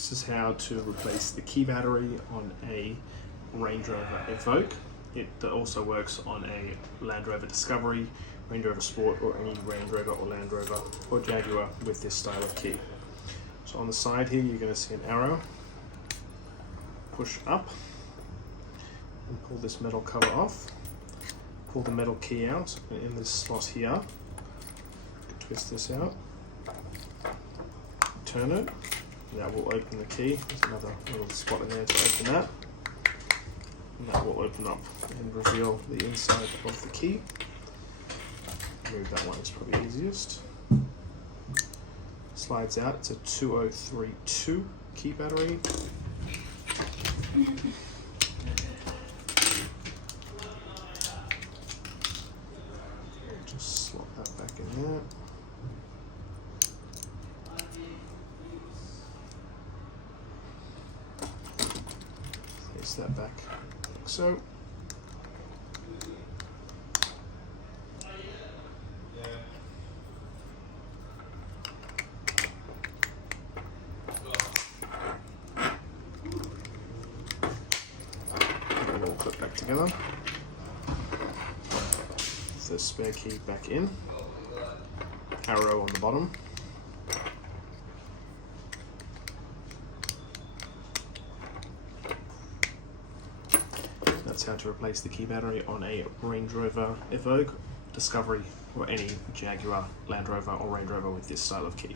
This is how to replace the key battery on a Range Rover Evoque. It also works on a Land Rover Discovery, Range Rover Sport, or any Range Rover or Land Rover or Jaguar with this style of key. So on the side here you're going to see an arrow. Push up and pull this metal cover off. Pull the metal key out, and in this slot here, twist this out, turn it. That will open the key. There's another little spot in there to open that. And that will open up and reveal the inside of the key. Move that one, it's probably easiest. Slides out, it's a 2032 key battery. Just slot that back in there. Place that back like so. It all clip back together. The spare key back in. Arrow on the bottom. That's how to replace the key battery on a Range Rover Evoque, Discovery, or any Jaguar, Land Rover or Range Rover with this style of key.